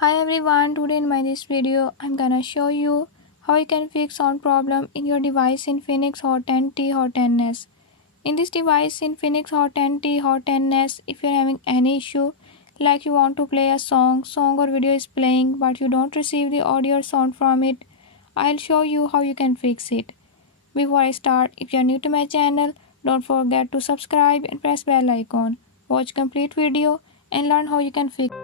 Hi everyone, today in my this video I'm gonna show you how you can fix sound problem in your device Infinix Hot 10T Hot 10s. In this device Infinix Hot 10T Hot 10s, if you're having any issue like you want to play a song or video is playing but you don't receive the audio or sound from it, I'll show you how you can fix it. Before I start, if you're new to my channel, don't forget to subscribe and press bell icon. Watch complete video and learn how you can fix